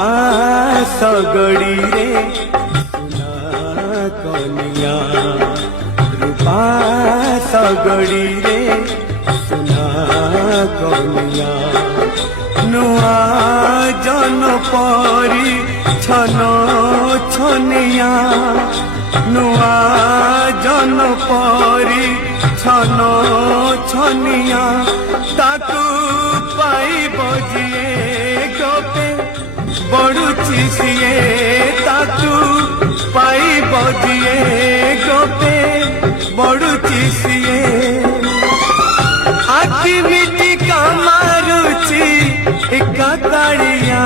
सगड़ी रे सुना कनिया रूपा सगड़ी रे सुना कनिया नुआ जन परी छन छनिया नुआ जन परी छन छनिया ताकू पाई बजिए गोपे बड़ुची सिए ताकू पाई बजिए गोपे बड़ुची सिए आखि मिटी का मारुची एका ताड़िया